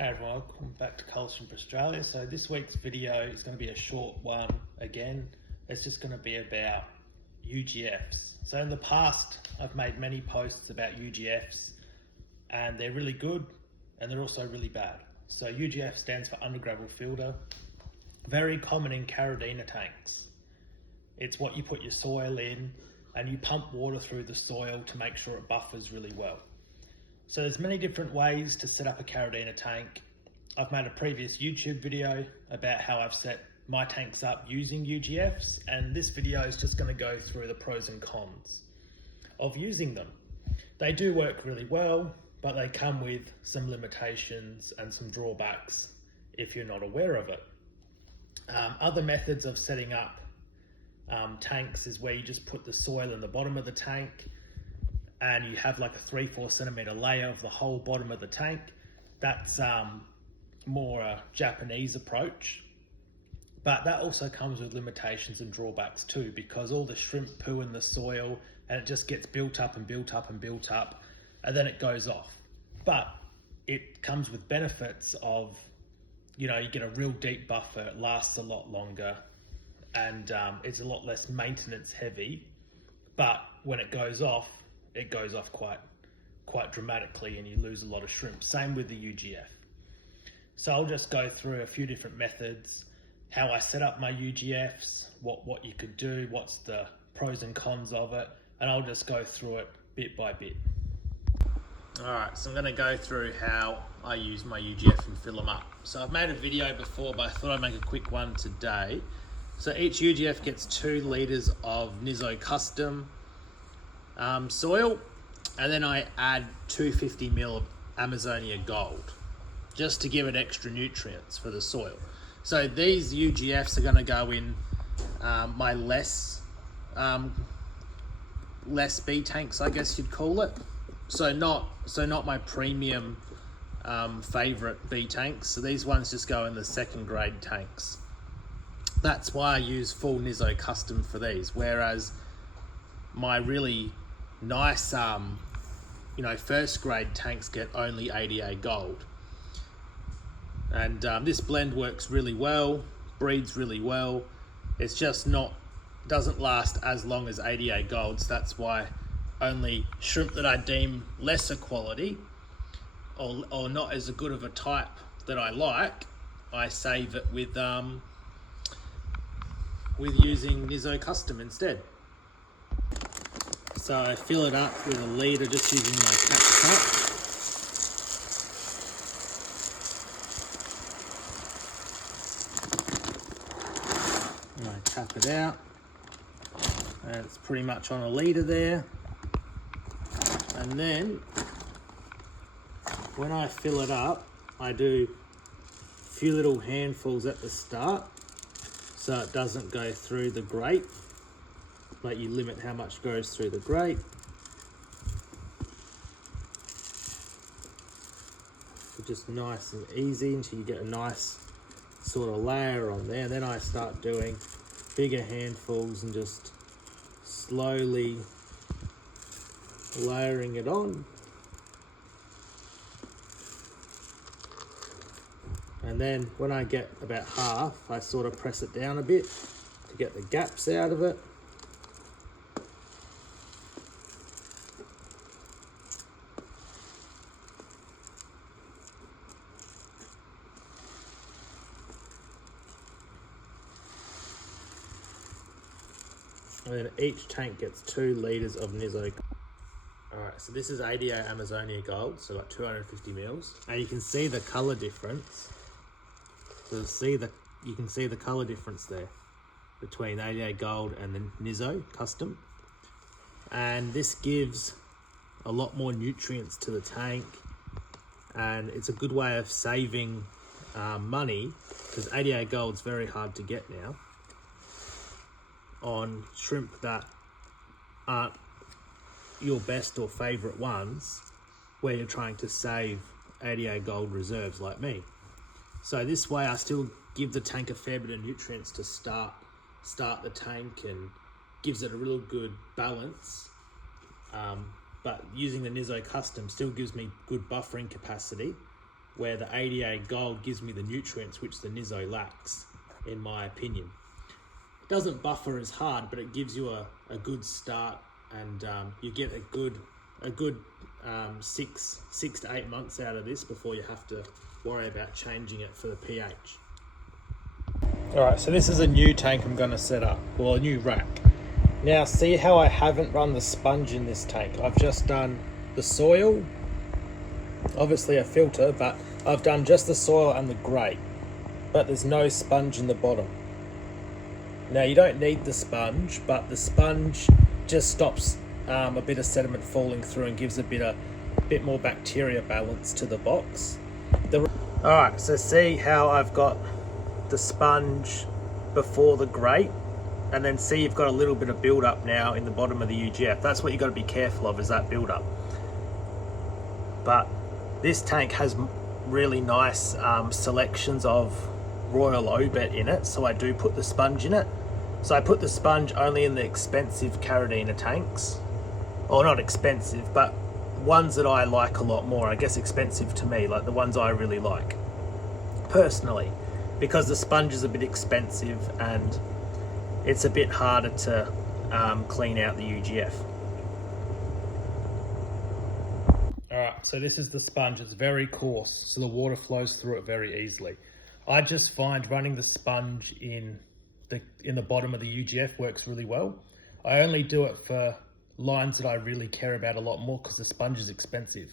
Hey everyone, welcome back to Cold Shrimp Australia. So this week's video is going to be a short one again. It's just going to be about UGFs. So in the past, I've made many posts about UGFs and they're really good and they're also really bad. So UGF stands for undergravel filter, very common in caridina tanks. It's what you put your soil in and you pump water through the soil to make sure it buffers really well. So there's many different ways to set up a caridina tank. I've made a previous YouTube video about how I've set my tanks up using UGFs, and this video is just going to go through the pros and cons of using them. They do work really well, but they come with some limitations and some drawbacks if you're not aware of it. Other methods of setting up tanks is where you just put the soil in the bottom of the tank and you have like a 3-4 centimeter layer of the whole bottom of the tank. That's more a Japanese approach, but that also comes with limitations and drawbacks too, because all the shrimp poo in the soil and it just gets built up and built up and built up and then it goes off. But it comes with benefits of, you get a real deep buffer, it lasts a lot longer, and it's a lot less maintenance heavy, but when it goes off quite dramatically and you lose a lot of shrimp. Same with the UGF. So I'll just go through a few different methods, how I set up my UGFs, what you could do, what's the pros and cons of it, and I'll just go through it bit by bit. Alright, so I'm going to go through how I use my UGF and fill them up. So I've made a video before, but I thought I'd make a quick one today. So each UGF gets 2 litres of Nizo Custom soil, and then I add 250 ml of Amazonia Gold just to give it extra nutrients for the soil. So these UGFs are going to go in my less B tanks, I guess you'd call it. So not my premium favorite B tanks. So these ones just go in the 2nd grade tanks. That's why I use full Nizo Custom for these, whereas my really nice 1st grade tanks get only ADA Gold. And this blend works really well, breeds really well. It's just doesn't last as long as ADA Gold, so that's why only shrimp that I deem lesser quality or not as good of a type that I like, I save it with using Nizo Custom instead. So I fill it up with a litre just using my cap cup. And I tap it out. And it's pretty much on a litre there. And then when I fill it up, I do a few little handfuls at the start so it doesn't go through the grate. Like, you limit how much goes through the grate. So just nice and easy until you get a nice sort of layer on there. And then I start doing bigger handfuls and just slowly layering it on. And then when I get about half, I sort of press it down a bit to get the gaps out of it. And then each tank gets 2 litres of Nizo. Alright, so this is ADA Amazonia Gold, so like 250 mils. And you can see the colour difference. So you can see the colour difference there between ADA Gold and the Nizo Custom. And this gives a lot more nutrients to the tank, and it's a good way of saving money, because ADA Gold's very hard to get now on shrimp that aren't your best or favourite ones, where you're trying to save ADA Gold reserves like me. So this way I still give the tank a fair bit of nutrients to start the tank, and gives it a real good balance. But using the Nizo Custom still gives me good buffering capacity where the 88 Gold gives me the nutrients which the Nizo lacks, in my opinion. It doesn't buffer as hard, but it gives you a good start, and you get a good 6 to 8 months out of this before you have to worry about changing it for the pH. Alright, so this is a new tank I'm going to set up, well, a new rack. Now see how I haven't run the sponge in this tank. I've just done the soil, obviously a filter, but I've done just the soil and the grate, but there's no sponge in the bottom. Now you don't need the sponge, but the sponge just stops a bit of sediment falling through and gives a bit more bacteria balance to the box. Alright, so see how I've got the sponge before the grate, and then see you've got a little bit of build-up now in the bottom of the UGF. That's what you've got to be careful of, is that build-up. But this tank has really nice selections of Royal Obet in it, so I do put the sponge in it. So I put the sponge only in the expensive caridina tanks, or not expensive, but ones that I like a lot more. I guess expensive to me, like the ones I really like personally, because the sponge is a bit expensive and it's a bit harder to clean out the UGF. Alright, so this is the sponge. It's very coarse, so the water flows through it very easily. I just find running the sponge in the bottom of the UGF works really well. I only do it for lines that I really care about a lot more because the sponge is expensive.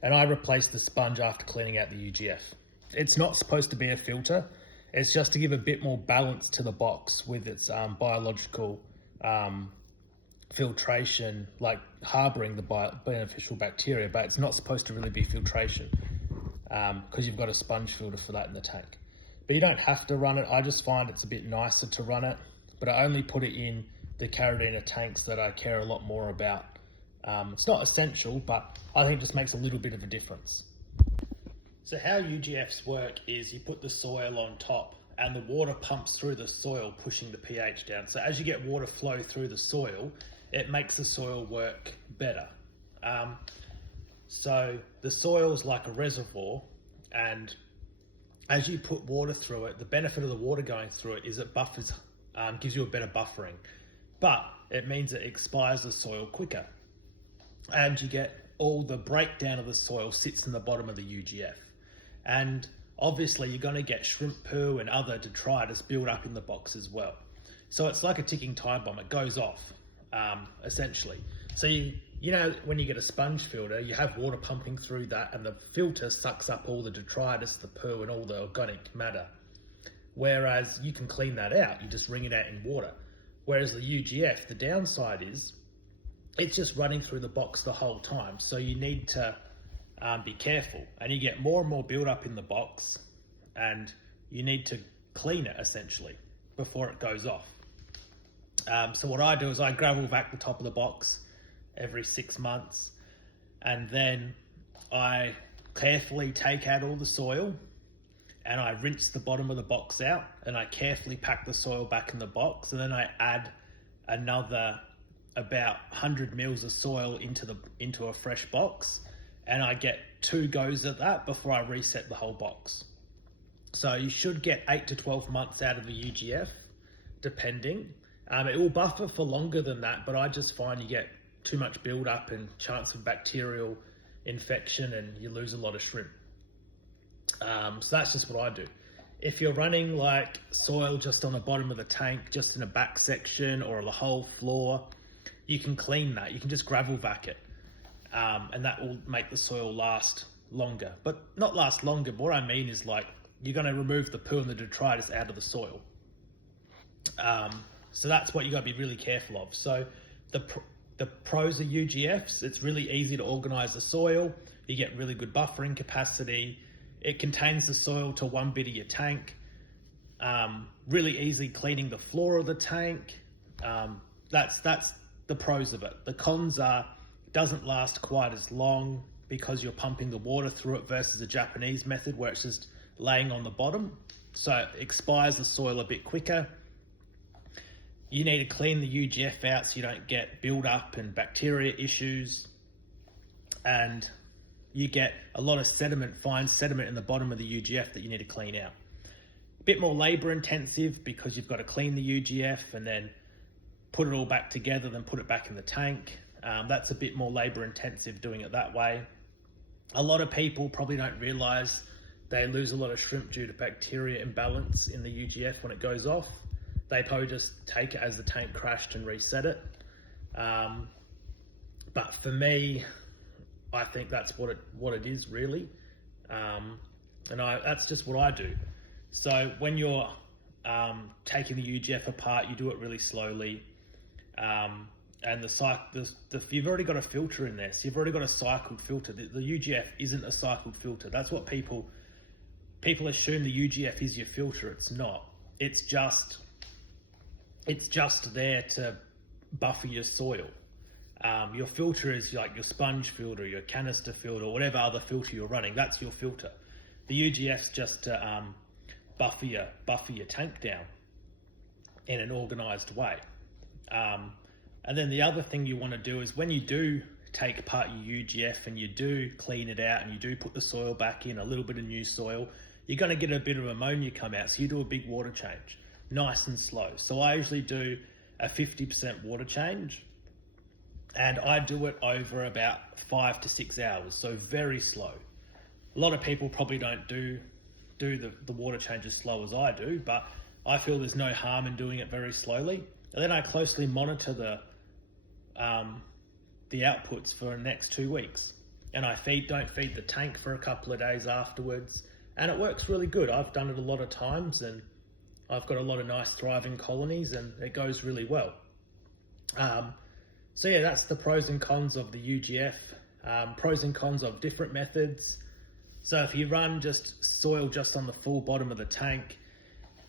And I replace the sponge after cleaning out the UGF. It's not supposed to be a filter. It's just to give a bit more balance to the box with its biological filtration, like harboring the beneficial bacteria, but it's not supposed to really be filtration because you've got a sponge filter for that in the tank. But you don't have to run it. I just find it's a bit nicer to run it, but I only put it in the caridina tanks that I care a lot more about. It's not essential, but I think it just makes a little bit of a difference. So how UGFs work is you put the soil on top and the water pumps through the soil, pushing the pH down. So as you get water flow through the soil, it makes the soil work better. So the soil is like a reservoir, and as you put water through it, the benefit of the water going through it is it buffers, gives you a better buffering, but it means it expires the soil quicker, and you get all the breakdown of the soil sits in the bottom of the UGF. And obviously you're going to get shrimp poo and other detritus build up in the box as well. So it's like a ticking time bomb. It goes off, essentially. So you know, when you get a sponge filter, you have water pumping through that, and the filter sucks up all the detritus, the poo, and all the organic matter. Whereas you can clean that out, you just wring it out in water. Whereas the UGF, the downside is, it's just running through the box the whole time. So you need to be careful, and you get more and more build-up in the box, and you need to clean it essentially before it goes off. So what I do is I gravel vac the top of the box every 6 months, and then I carefully take out all the soil, and I rinse the bottom of the box out, and I carefully pack the soil back in the box, and then I add another about 100 mils of soil into a fresh box, and I get 2 goes at that before I reset the whole box. So you should get 8 to 12 months out of the UGF, depending. It will buffer for longer than that, but I just find you get too much build up and chance of bacterial infection, and you lose a lot of shrimp. So that's just what I do. If you're running like soil just on the bottom of the tank, just in a back section or the whole floor, you can clean that. You can just gravel vac it. And that will make the soil last longer, but not last longer. But what I mean is, like, you're going to remove the poo and the detritus out of the soil. So that's what you got to be really careful of. So the pros of UGFs, it's really easy to organize the soil. You get really good buffering capacity. It contains the soil to 1 bit of your tank. Really easy cleaning the floor of the tank. That's the pros of it. The cons are, doesn't last quite as long because you're pumping the water through it versus the Japanese method where it's just laying on the bottom. So it expires the soil a bit quicker. You need to clean the UGF out so you don't get build up and bacteria issues. And you get a lot of sediment, fine sediment in the bottom of the UGF that you need to clean out. A bit more labor intensive because you've got to clean the UGF and then put it all back together, then put it back in the tank. That's a bit more labor intensive doing it that way. A lot of people probably don't realize they lose a lot of shrimp due to bacteria imbalance in the UGF when it goes off. They probably just take it as the tank crashed and reset it. But for me, I think that's what it is really. That's just what I do. So when you're taking the UGF apart, you do it really slowly. And you've already got a filter in there, so you've already got a cycled filter. The UGF isn't a cycled filter. That's what people assume the UGF is your filter. It's not. It's just there to buffer your soil. Your filter is like your sponge filter, your canister filter, whatever other filter you're running. That's your filter. The UGF's just to buffer your tank down in an organized way. And then the other thing you want to do is when you do take apart your UGF and you do clean it out and you do put the soil back in, a little bit of new soil, you're going to get a bit of ammonia come out. So you do a big water change, nice and slow. So I usually do a 50% water change, and I do it over about 5 to 6 hours. So very slow. A lot of people probably don't do the water change as slow as I do, but I feel there's no harm in doing it very slowly. And then I closely monitor the outputs for the next 2 weeks. And I don't feed the tank for a couple of days afterwards. And it works really good. I've done it a lot of times and I've got a lot of nice thriving colonies and it goes really well. So yeah, that's the pros and cons of the UGF. Pros and cons of different methods. So if you run just soil just on the full bottom of the tank,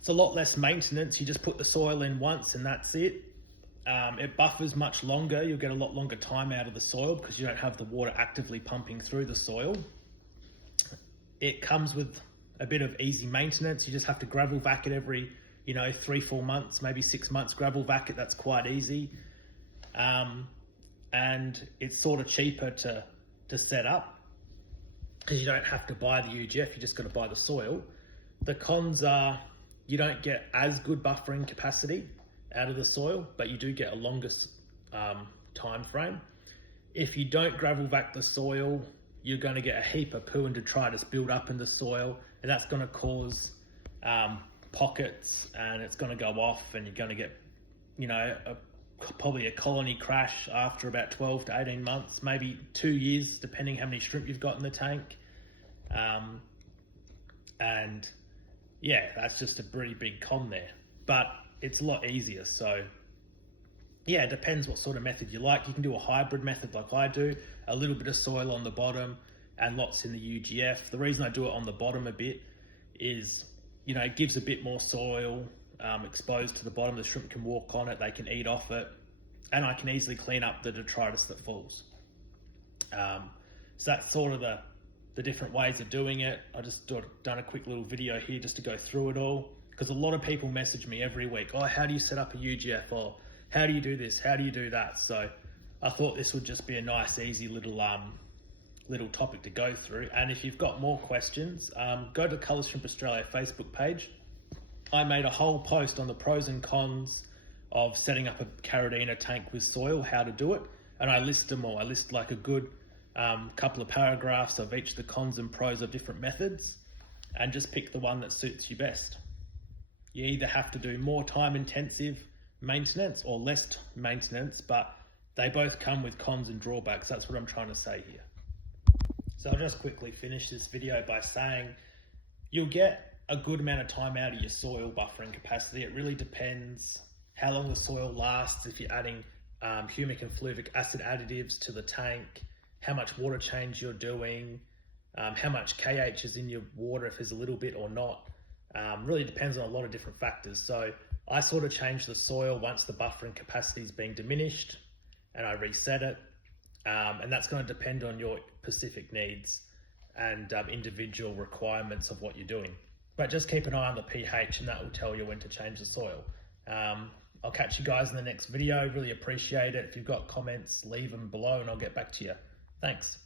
it's a lot less maintenance. You just put the soil in once and that's it. It buffers much longer. You'll get a lot longer time out of the soil because you don't have the water actively pumping through the soil. It comes with a bit of easy maintenance. You just have to gravel vac it every, 3-4 months, maybe 6 months, gravel vac it. That's quite easy. And it's sort of cheaper to set up because you don't have to buy the UGF. You just got to buy the soil. The cons are you don't get as good buffering capacity out of the soil, but you do get a longer time frame. If you don't gravel vac the soil, you're going to get a heap of poo and detritus build up in the soil, and that's going to cause pockets, and it's going to go off, and you're going to get, probably a colony crash after about 12 to 18 months, maybe 2 years, depending how many shrimp you've got in the tank. And yeah, that's just a pretty big con there, but it's a lot easier. So yeah, it depends what sort of method you like. You can do a hybrid method like I do, a little bit of soil on the bottom and lots in the UGF. The reason I do it on the bottom a bit is, it gives a bit more soil exposed to the bottom. The shrimp can walk on it, they can eat off it, and I can easily clean up the detritus that falls. So that's sort of the different ways of doing it. I just done a quick little video here just to go through it all, because a lot of people message me every week, oh, how do you set up a UGF, or how do you do this, how do you do that? So I thought this would just be a nice easy little topic to go through. And if you've got more questions, go to the Colours Shrimp Australia Facebook page. I made a whole post on the pros and cons of setting up a caridina tank with soil, how to do it, and I list them all. I list like a good couple of paragraphs of each of the cons and pros of different methods, and just pick the one that suits you best. You either have to do more time intensive maintenance or less maintenance, but they both come with cons and drawbacks. That's what I'm trying to say here. So I'll just quickly finish this video by saying you'll get a good amount of time out of your soil buffering capacity. It really depends how long the soil lasts, if you're adding humic and fluvic acid additives to the tank, how much water change you're doing, how much KH is in your water, if there's a little bit or not. Really depends on a lot of different factors. So I sort of change the soil once the buffering capacity is being diminished, and I reset it. And that's going to depend on your specific needs and individual requirements of what you're doing. But just keep an eye on the pH, and that will tell you when to change the soil. I'll catch you guys in the next video. Really appreciate it. If you've got comments, leave them below and I'll get back to you. Thanks.